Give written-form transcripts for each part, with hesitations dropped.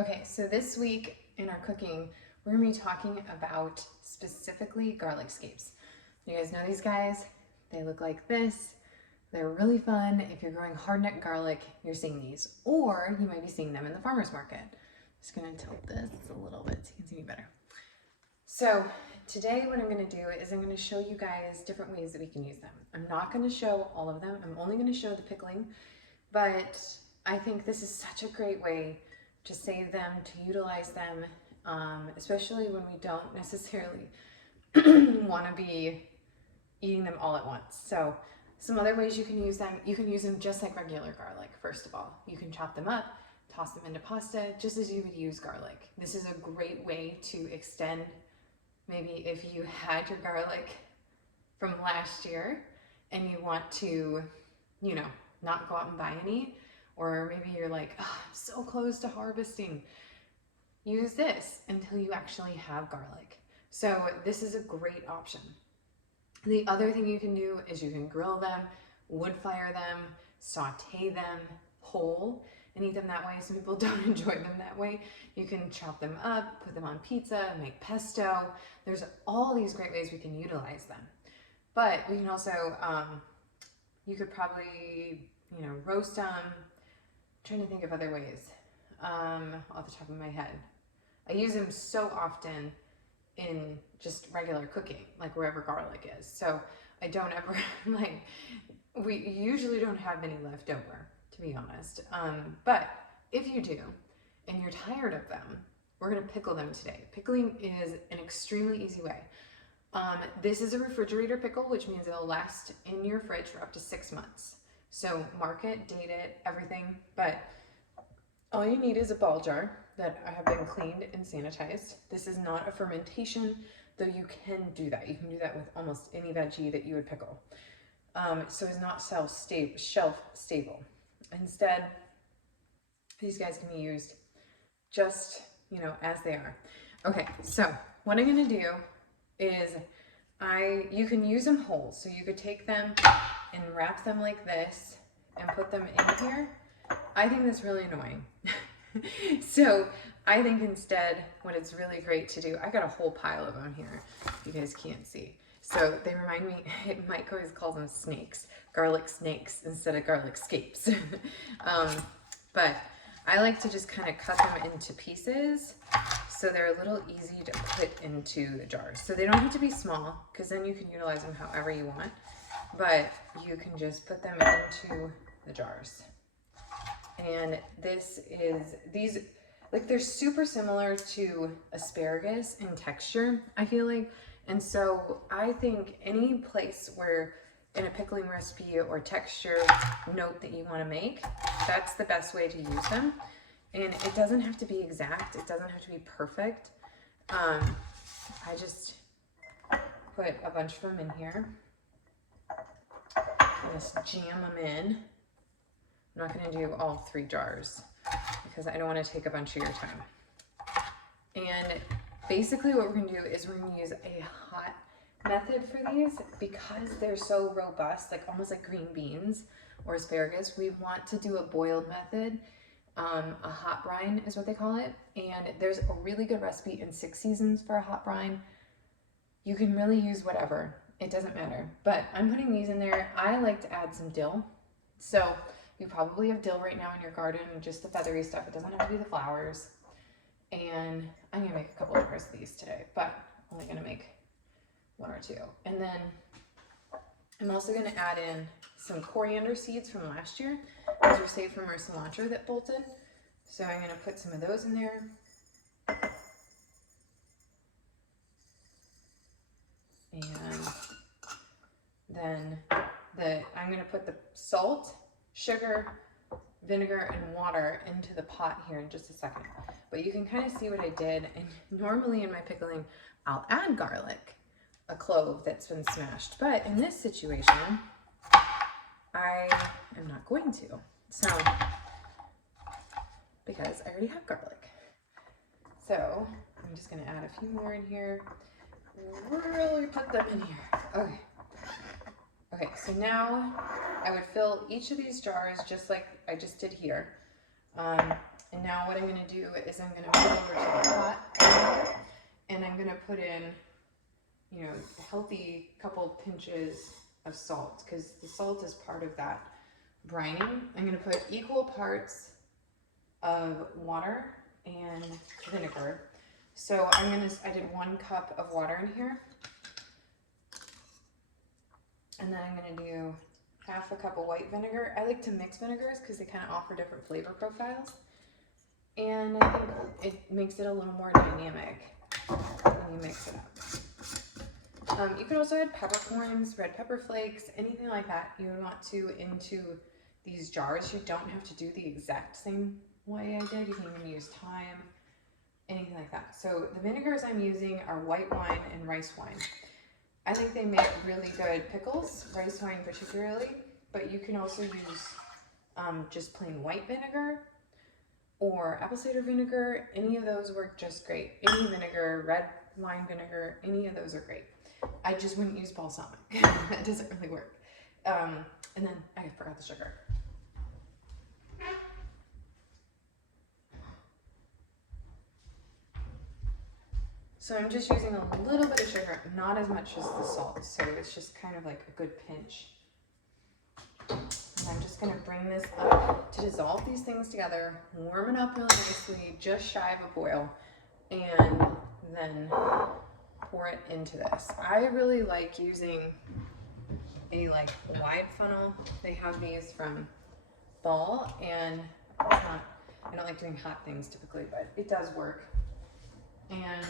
Okay, so this week in our cooking, we're gonna be talking about specifically garlic scapes. You guys know these guys? They look like this. They're really fun. If you're growing hardneck garlic, you're seeing these, or you might be seeing them in the farmer's market. Just gonna tilt this a little bit so you can see me better. So today what I'm gonna do is I'm gonna show you guys different ways that we can use them. I'm not gonna show all of them. I'm only gonna show the pickling, but I think this is such a great way to save them, to utilize them, especially when we don't necessarily want to be eating them all at once. So some other ways you can use them just like regular garlic. First of all, you can chop them up, toss them into pasta, just as you would use garlic. This is a great way to extend, maybe if you had your garlic from last year and you want to, not go out and buy any, or maybe you're like, oh, I'm so close to harvesting. Use this until you actually have garlic. So this is a great option. The other thing you can do is you can grill them, wood fire them, saute them whole, and eat them that way. Some people don't enjoy them that way. You can chop them up, put them on pizza, make pesto. There's all these great ways we can utilize them. But we can also, you could probably, roast them. I'm trying to think of other ways off the top of my head. I use them so often in just regular cooking, like wherever garlic is. So I don't ever, we usually don't have any left over, to be honest. But if you do, and you're tired of them, we're gonna pickle them today. Pickling is an extremely easy way. This is a refrigerator pickle, which means it'll last in your fridge for up to 6 months. So mark it, date it, everything, but all you need is a ball jar that have been cleaned and sanitized. This is not a fermentation, though you can do that. You can do that with almost any veggie that you would pickle. So it's not shelf stable. Instead, these guys can be used just, as they are. Okay, so what I'm gonna do is you can use them whole. So you could take them and wrap them like this and put them in here. I think that's really annoying. So I think instead what it's really great to do, I got a whole pile of them here, you guys can't see. So they remind me, Mike always calls them snakes, garlic snakes instead of garlic scapes. But I like to just kind of cut them into pieces so they're a little easy to put into the jars. So they don't have to be small, because then you can utilize them however you want, but you can just put them into the jars. And they're super similar to asparagus in texture, I feel like. And so I think any place where in a pickling recipe or texture note that you want to make, that's the best way to use them. And it doesn't have to be exact. It doesn't have to be perfect. I just put a bunch of them in here. And just jam them in. I'm not going to do all 3 jars because I don't want to take a bunch of your time. And basically what we're going to do is we're going to use a hot method for these because they're so robust, like almost like green beans or asparagus. We want to do a boiled method. A hot brine is what they call it. And there's a really good recipe in 6 Seasons for a hot brine. You can really use whatever. It doesn't matter. But I'm putting these in there. I like to add some dill. So you probably have dill right now in your garden, just the feathery stuff. It doesn't have to be the flowers. And I'm gonna make a couple of jars of these today, but I'm only gonna make 1 or 2. And then I'm also gonna add in some coriander seeds from last year. These were saved from our cilantro that bolted. So I'm gonna put some of those in there. And then I'm gonna put the salt, sugar, vinegar, and water into the pot here in just a second. But you can kind of see what I did. And normally in my pickling, I'll add garlic, a clove that's been smashed. But in this situation, I am not going to. So, because I already have garlic. So I'm just gonna add a few more in here. Really put them in here. Okay. Okay, so now I would fill each of these jars just like I just did here. And now what I'm gonna do is I'm gonna move over to the pot and I'm gonna put in, you know, a healthy couple pinches of salt, because the salt is part of that brining. I'm gonna put equal parts of water and vinegar. So I did 1 cup of water in here. And then I'm gonna do half a cup of white vinegar. I like to mix vinegars because they kind of offer different flavor profiles. And I think it makes it a little more dynamic when you mix it up. You can also add peppercorns, red pepper flakes, anything like that you would want to into these jars. You don't have to do the exact same way I did. You can even use thyme, anything like that. So the vinegars I'm using are white wine and rice wine. I think they make really good pickles, rice wine particularly, but you can also use just plain white vinegar or apple cider vinegar. Any of those work just great. Any vinegar, red wine vinegar, any of those are great. I just wouldn't use balsamic. That doesn't really work. And then I forgot the sugar. So I'm just using a little bit of sugar, not as much as the salt. So it's just kind of like a good pinch. And I'm just gonna bring this up to dissolve these things together, warm it up really nicely, just shy of a boil, and then pour it into this. I really like using a wide funnel. They have these from Ball, and I don't like doing hot things typically, but it does work. And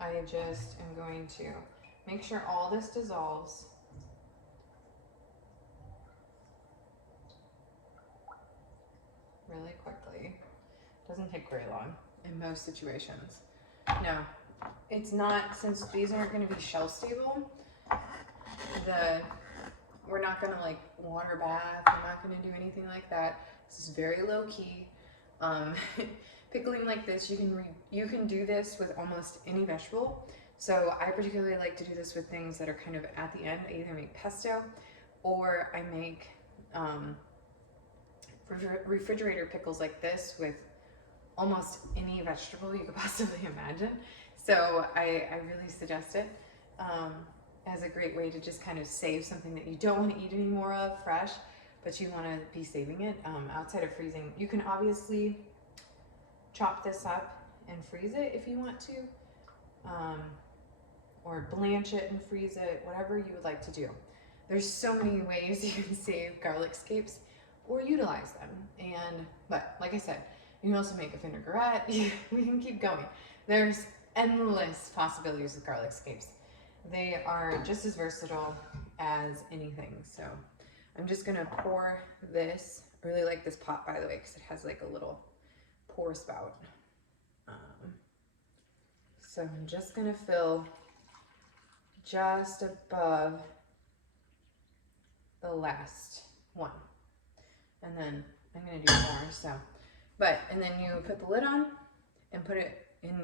I just am going to make sure all this dissolves. Really quickly. Doesn't take very long in most situations. Now, it's not, since these aren't going to be shelf stable, we're not going to like water bath, we're not going to do anything like that. This is very low key. Pickling like this, you can do this with almost any vegetable. So I particularly like to do this with things that are kind of at the end. I either make pesto or I make refrigerator pickles like this with almost any vegetable you could possibly imagine. So I really suggest it as a great way to just kind of save something that you don't want to eat any more of fresh, but you want to be saving it outside of freezing. You can obviously chop this up and freeze it if you want to, or blanch it and freeze it, whatever you would like to do. There's so many ways you can save garlic scapes or utilize them. But like I said, you can also make a vinaigrette. We can keep going. There's endless possibilities with garlic scapes. They are just as versatile as anything. So I'm just gonna pour this. I really like this pot, by the way, because it has like a little pour spout. So I'm just gonna fill just above the last one, and then I'm gonna do more. And then you put the lid on and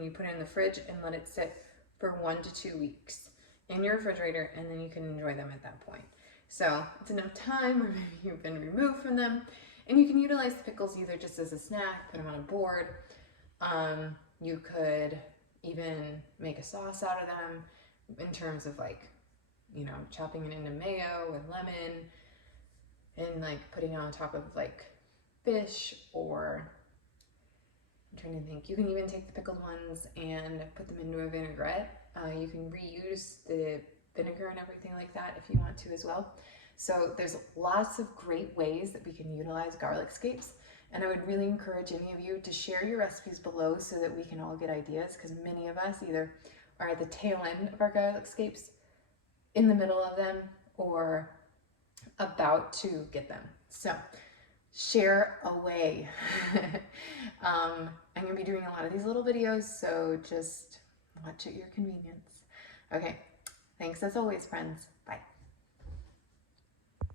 you put it in the fridge and let it sit for 1 to 2 weeks in your refrigerator, and then you can enjoy them at that point. So it's enough time where maybe you've been removed from them, and you can utilize the pickles either just as a snack, put them on a board. You could even make a sauce out of them in terms of like, you know, chopping it into mayo and lemon and like putting it on top of like fish, or I'm trying to think. You can even take the pickled ones and put them into a vinaigrette. You can reuse the vinegar and everything like that if you want to as well. So there's lots of great ways that we can utilize garlic scapes. And I would really encourage any of you to share your recipes below so that we can all get ideas, because many of us either are at the tail end of our garlic scapes, in the middle of them, or about to get them. So share away. I'm going to be doing a lot of these little videos, so just watch at your convenience. Okay, thanks as always, friends. Bye.